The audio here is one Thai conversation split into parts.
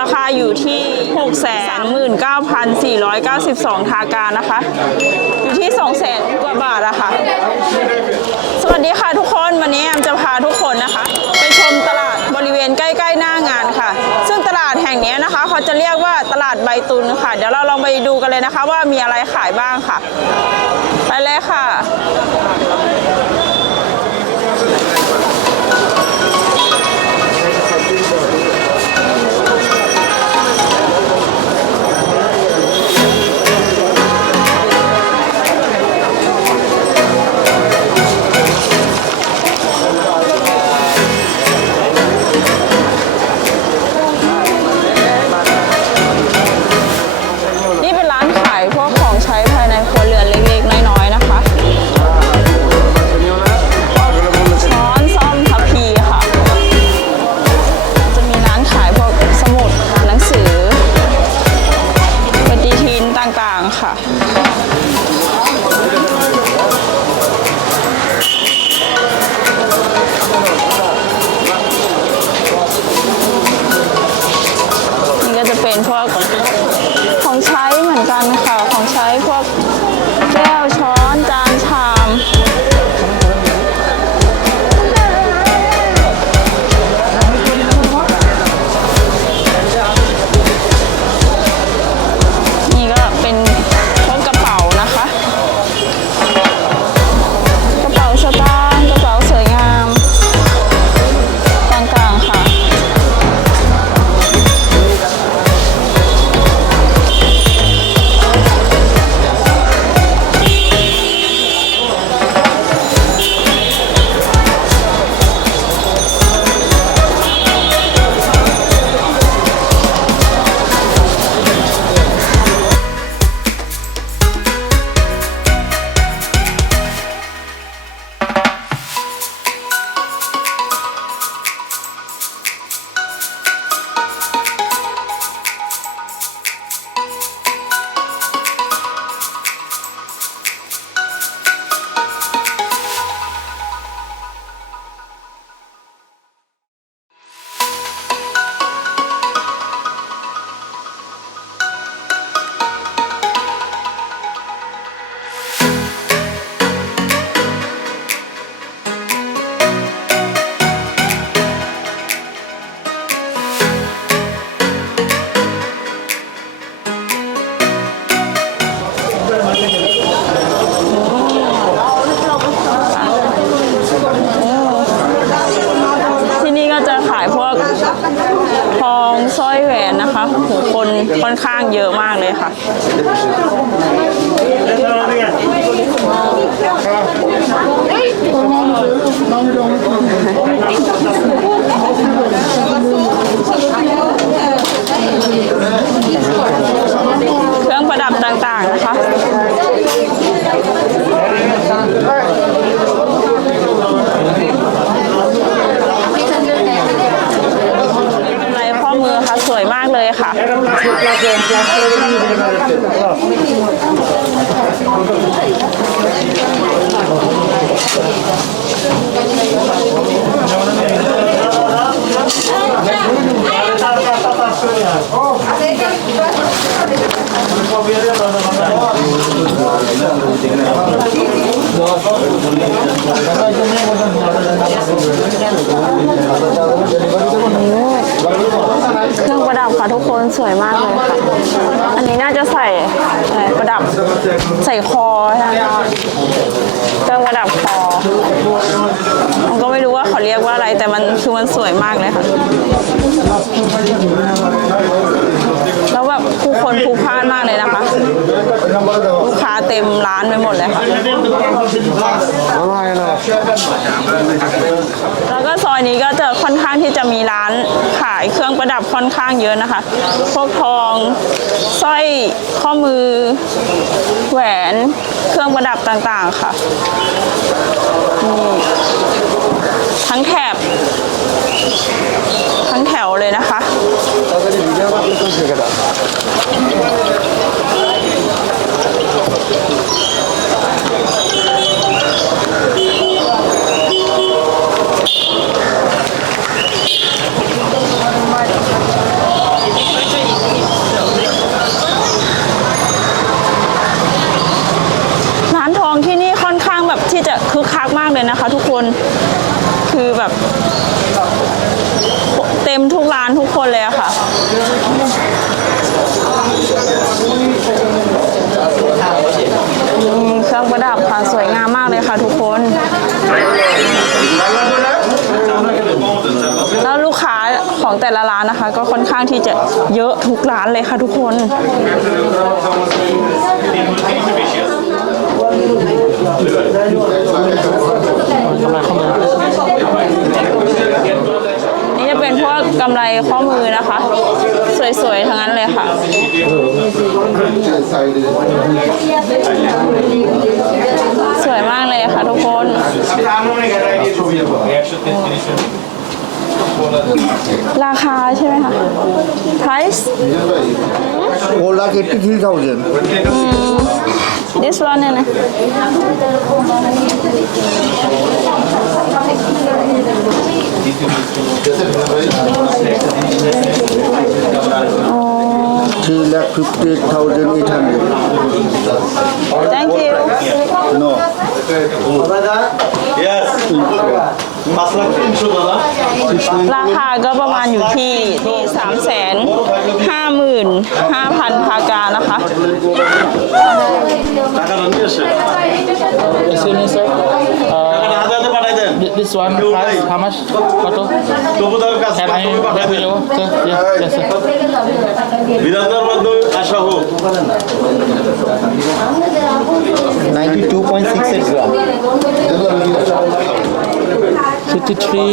ราคาอยู่ที่ 639,492 ทาการนะคะ อยู่ที่ 200,000 กว่าบาทอะค่ะ สวัสดีค่ะทุกคน วันนี้แอมจะพาทุกคนนะคะ ไปชมตลาดบริเวณใกล้ ๆ หน้างานค่ะ ซึ่งตลาดแห่งนี้นะคะ เขาจะเรียกว่าตลาดใบตุนค่ะ เดี๋ยวเราลองไปดูกันเลยนะคะ ว่ามีอะไรขายบ้างค่ะ ไปเลยค่ะ กันค่ะ เครื่องประดับค่ะทุกคนสวยมากเลยค่ะ อันนี้น่าจะใส่อะไรประดับใส่คอใช่ไหมเครื่องประดับคอผมก็ไม่รู้ว่าเขาเรียกว่าอะไร แต่มันคือมันสวยมากเลยค่ะแล้วแบบผู้คนพลุกพล่านมากเลยนะคะ เต็มร้านไปหมดเลยค่ะอะไรเลยแล้วก็ซอยนี้ก็จะค่อนข้างที่จะมีร้านขายเครื่องประดับค่อนข้างเยอะนะคะ พวกทองสร้อยข้อมือ แหวนเครื่องประดับต่างๆค่ะทั้งแถบทั้งแถวเลยนะคะ เลยนะคะ ทุกคนคือแบบ เต็มทุกร้านทุกคนเลยอะค่ะเครื่องประดับค่ะสวยงามมากเลยค่ะ ทุกคน แล้วลูกค้าของแต่ละร้านนะคะ ก็ค่อนข้างที่จะเยอะทุกร้านเลยค่ะ ทุกคนจะเป็นพว กกำไรข้อมือนะคะ สวยๆ ทั้งนั้นเลยค่ะ สวยมากเลยค่ะทุกคนราคาใช่ไหมคะ price Four lakh eighty-three thousand. this one เนี่ยนะ Three lakh fifty thousand eight hundred. Thank you. No. Yes. ราคาก็ประมาณอยู่ที่ที่สามแสนห้าหมื่นห้าพันพากานะคะ this one price, how much? কত? হ্যাঁ আমি দেখে যাব। বিধানদার মাধ্যমে আসা হোক। Ninety two point six eight gram. Fifty three.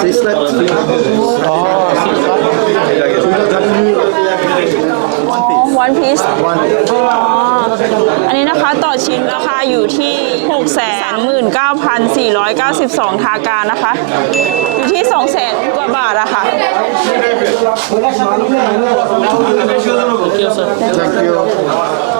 Six lakh. One piece. One. อันนี้นะคะต่อชิ้นราคาอยู่ที่ 6 3 9 4 9 2 ทาการนะคะ อยู่ที่ 2 0 0 0 0กว่าบาทอะคะ่ะ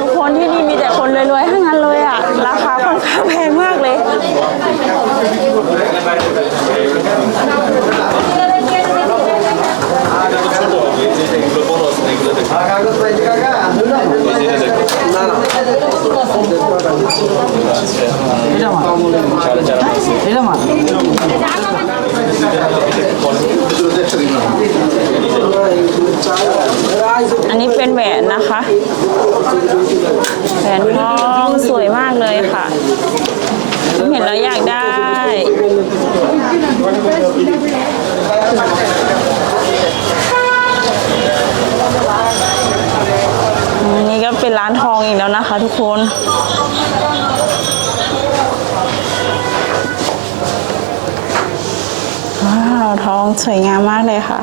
ทุกคนที่นี่มีแต่คนรวยๆทั้งนั้นเลยอะราคาค่อนข้างแพงมากเลย อันนี้เป็นแหวนนะคะแหวนทองสวยมากเลยค่ะ เห็นแล้วอยากได้ อันนี้ก็เป็น ร้านทองอีกแล้วนะคะทุกคน ว้าวทองสวยงามมากเลยค่ะ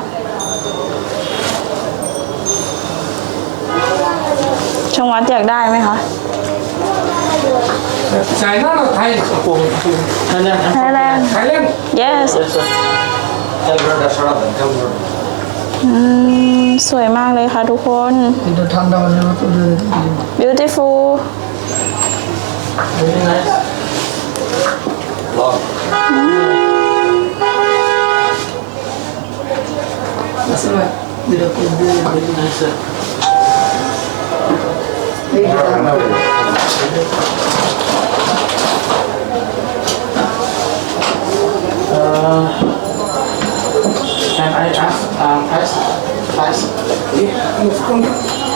ชงวัดอยากได้ไหมคะ China or Thai? Thailand Thailand. yes Yes, sir. อืมสวยมากเลยค่ะทุกคน beautiful Very nice. Very nice, sir. Uh, ask um, price? Price?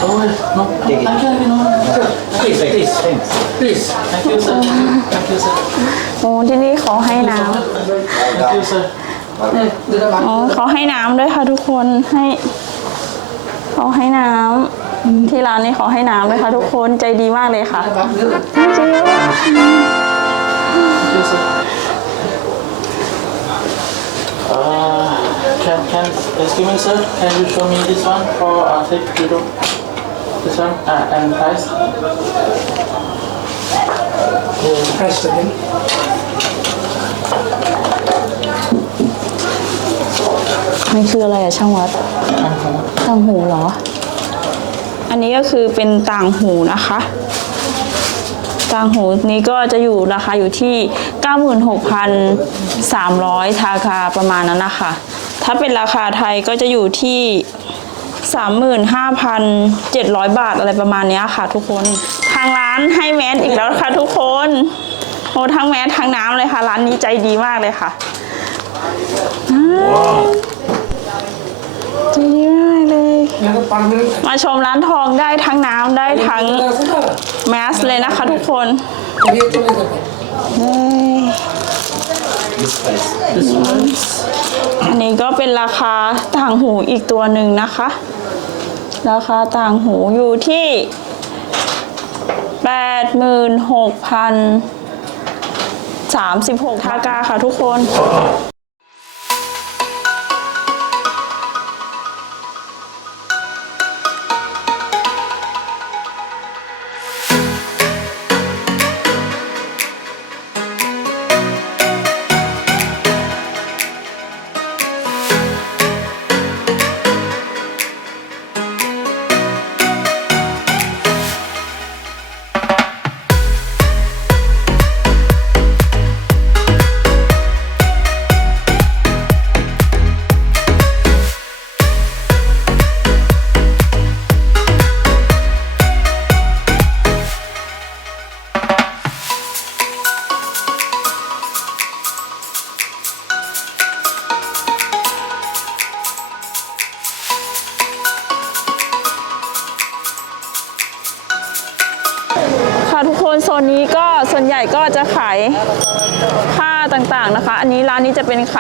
Oh, no. I can, you know. Please, please, please. Thank you, sir. Thank you, sir. โอ้ที่นี่เขาให้น้ Thank you, sir. ำอ๋อเขาให้น้ำด้วยค่ะทุกคนให้เขาให้น้ำที่ร้านนี้เขาให้น้ำด้วยค่ะทุกคนใจดีมากเลยค่ะ Thank you Thank you, sir. Uh, can can excuse me, sir? Can you show me this one for uh, take video? This one uh, and price. Yeah. Price again. มันคืออะไรอะช่างวัด ต่างหูเหรอ อันนี้ก็คือเป็นต่างหูนะคะต่างหูนี้ก็จะอยู่ราคาอยู่ที่ 96,300ทาคาประมาณนั้นนะคะ ถ้าเป็นราคาไทยก็จะอยู่ที่ 35,700 บาทอะไรประมาณนี้ค่ะทุกคน ทางร้านให้แมสอีกแล้วค่ะทุกคนโอ้ทั้งแมสทั้งน้ำเลยค่ะ ร้านนี้ใจดีมากเลยค่ะใจดีมากเลย มาชมร้านทองได้ทั้งน้ำได้ทั้งแมสเลยนะคะทุกคน อันนี้ก็เป็นราคาต่างหูอีกตัวหนึ่งนะคะ ราคาต่างหูอยู่ที่แปดหมื่นหกพันสามสิบหกทากาค่ะทุกคน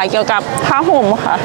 เป็นขายเกี่ยวกับผ้าห่มค่ะ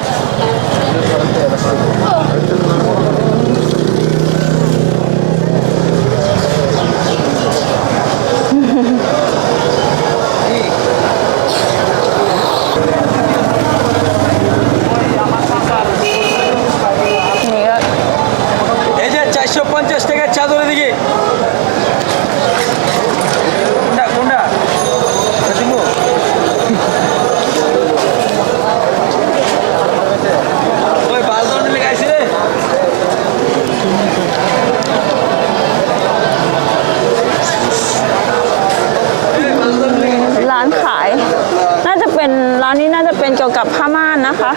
เป็นเกี่ยวกับผ้าม่านนะคะ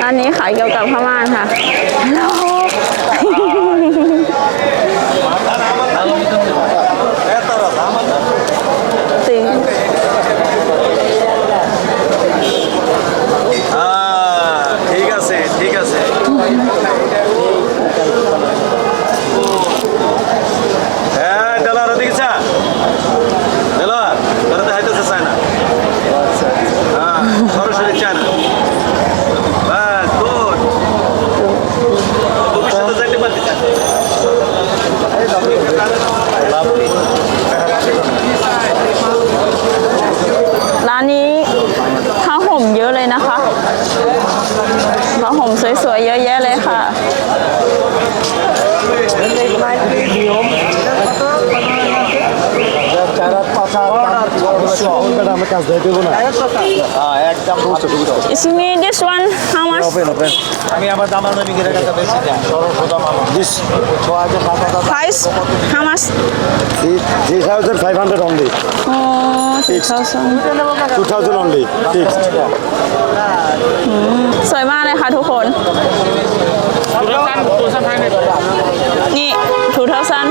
ร้านนี้ขายเกี่ยวกับผ้าม่านค่ะ Excuse me, this one, how much? আমি আবার দাম দামি করে কাছে বেশি যাই This Price? How much? three thousand five hundred only. Oh, 2,000. Two thousand only. Fixed. สวยมากเลยค่ะทุกคน ตัวสั้นตัวสั้นให้เลย นี่ทูเทอร์ซัน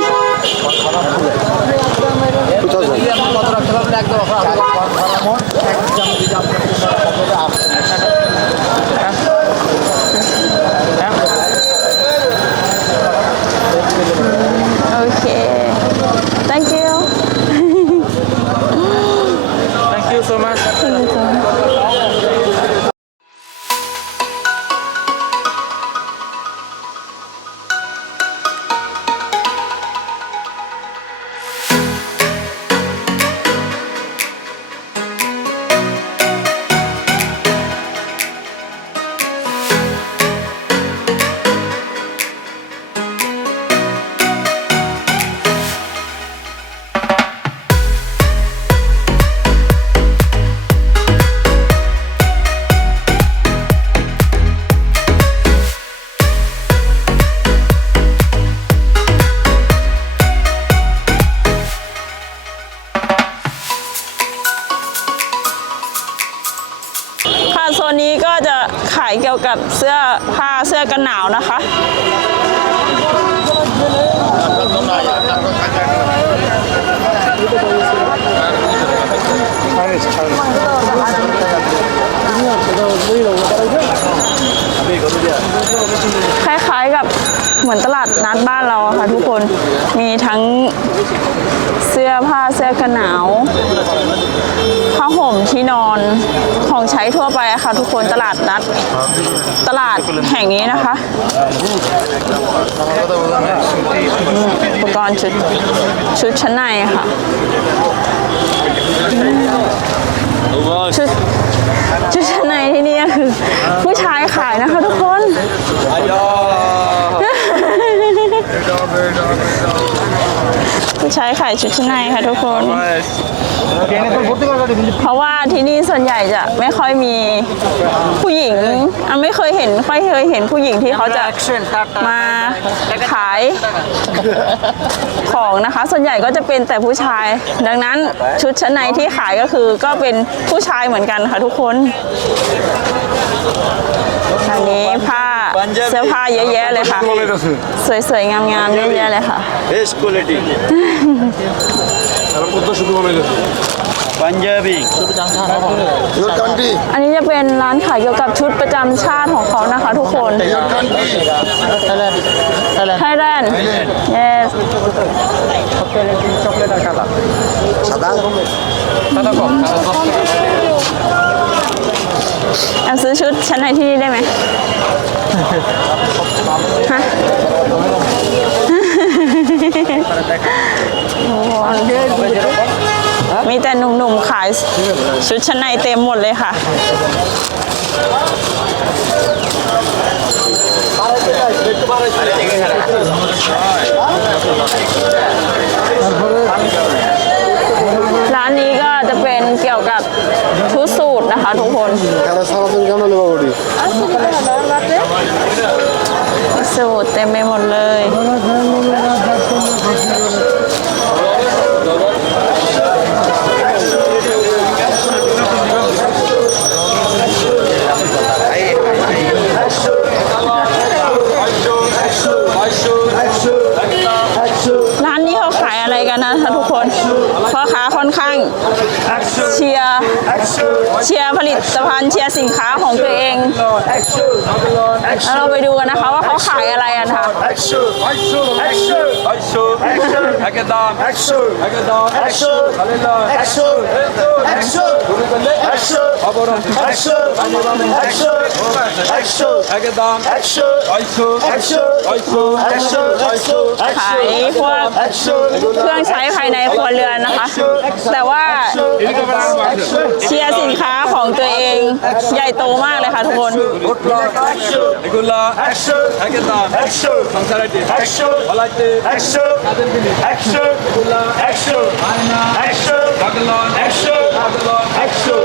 ายเกี่ยวกับเสื้อผ้าเสื้อกันหนาวนะคะคล้ายๆกับเหมือนตลาดนัดบ้านเราค่ะทุกคนมีทั้งเสื้อผ้าเสื้อกันหนาว ผ้าห่มที่นอนของใช้ทั่วไปอะค่ะทุกคนตลาดนัด ตลาดแห่งนี้นะคะอุปกรณ์ชุดชุดชั้นในค่ะชุดชุดชั้นในที่นี่คือผู้ชายขายนะคะทุกคน ผู้ชายขายชุดชั้นในค่ะทุกคน เพราะว่าที่นี่ส่วนใหญ่จะไม่ค่อยมีผู้หญิงอะไม่เคยเห็นค่อยเคยเห็นผู้หญิงที่เขาจะมาขายของนะคะ ส่วนใหญ่ก็จะเป็นแต่ผู้ชาย ดังนั้นชุดชั้นในที่ขายก็คือก็เป็นผู้ชายเหมือนกันค่ะทุกคนอันนี้ผ้า เสื้อผ้าเยอะแยะเลยค่ะ สวยๆ งามๆ เยอะแยะเลยค่ะ best quality Punjabi Your country. อันนี้จะเป็นร้านขายเกี่ยวกับชุดประจำชาติของเขานะคะ ทุกคน Your country. Thailand. Thailand. Thailand yes সাদা แอมซื้อชุดชั้นในที่นี่ได้ไหมฮะโอ้โหมีแต่หนุ่มๆขายชุดชั้นในเต็มหมดเลยค่ะ เราไปดูกันนะคะว่าเขาขายอะไรกันค่ะ هكذا ขายพวกเครื่องใช้ภายในครัวเรือนนะคะ แต่ว่าเชียร์สินค้าของตัวเองใหญ่โตมากเลยค่ะทุกคนกุลอน একশো একশো একশো একশো একশো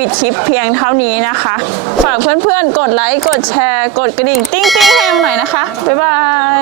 ปิดคลิปเพียงเท่านี้นะคะ ฝากเพื่อนๆ กดไลค์ กดแชร์ กดกระดิ่ง ติ้งๆให้แอมหน่อยนะคะ บ๊ายบาย